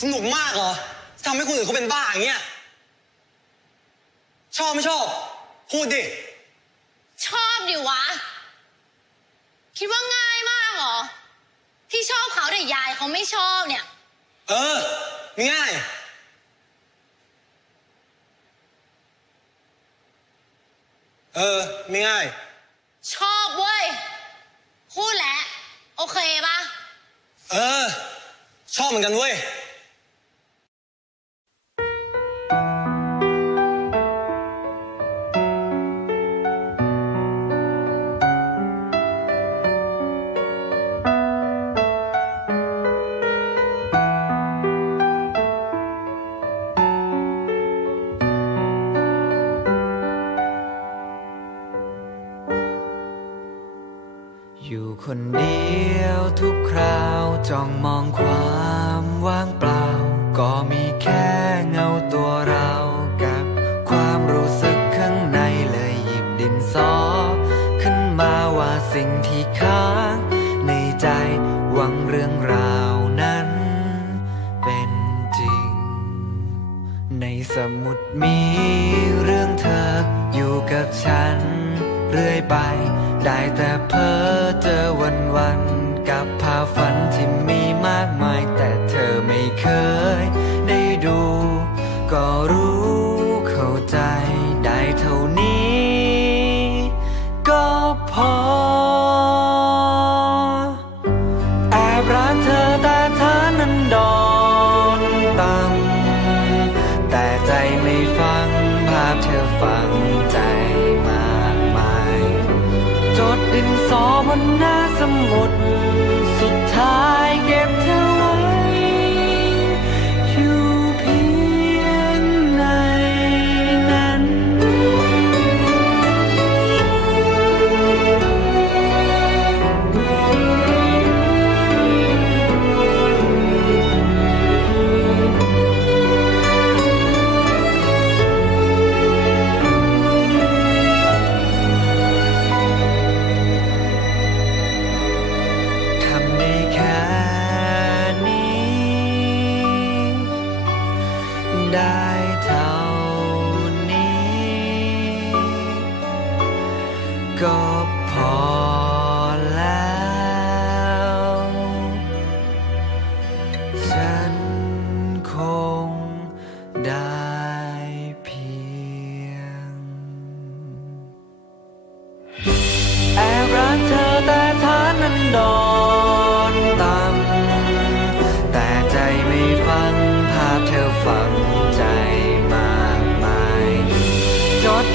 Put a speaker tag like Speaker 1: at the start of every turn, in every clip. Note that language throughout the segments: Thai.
Speaker 1: สนุกมากเหรอทำให้คนอื่นเขาเป็นบ้าอย่างเงี้ย ชอบไม่ชอบ พูดดิ
Speaker 2: ชอบดิวะ คิดว่าง่ายมากเหรอ ที่ชอบเขาแต่ยายเขาไม่ชอบเนี่ย
Speaker 1: เออ ง่าย เออ ไม่ง่าย
Speaker 2: ชอบเว้ย พูดแล้ว โอเคปะ
Speaker 1: เออ ชอบเหมือนกันเว้ย
Speaker 3: คนเดียวทุกคราวจ้องมองความว่างเปล่า ก็มีแค่เงาตัวเรากับ ความรู้สึกข้างในเลยหยิบดินสอขึ้นมาว่าสิ่งที่ค้างในใจหวังเรื่องราวนั้น เป็นจริง ในสมุดมีเรื่องเธออยู่กับฉัน เรื่อยไปได้แต่เพ้อเจอ กับภาพฝันที่มีมากมาย แต่เธอไม่เคย ได้ดู ก็รู้เข้าใจได้เท่านี้ ก็พอ แอบรักเธอแต่เธอนั้นดอนต่ำแต่ใจไม่ฟั ได้เท่านี้ ก็พอแล้ว ฉันคงได้เพียง แอบรักเธอแต่ฐานนั้นดอน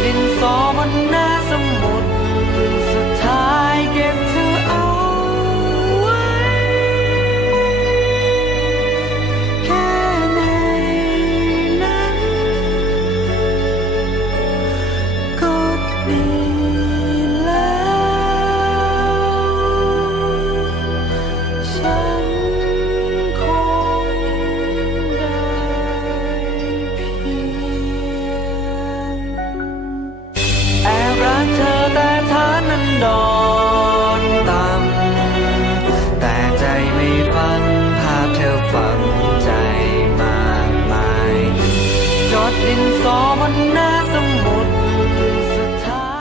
Speaker 3: จดดินสอบน in thought.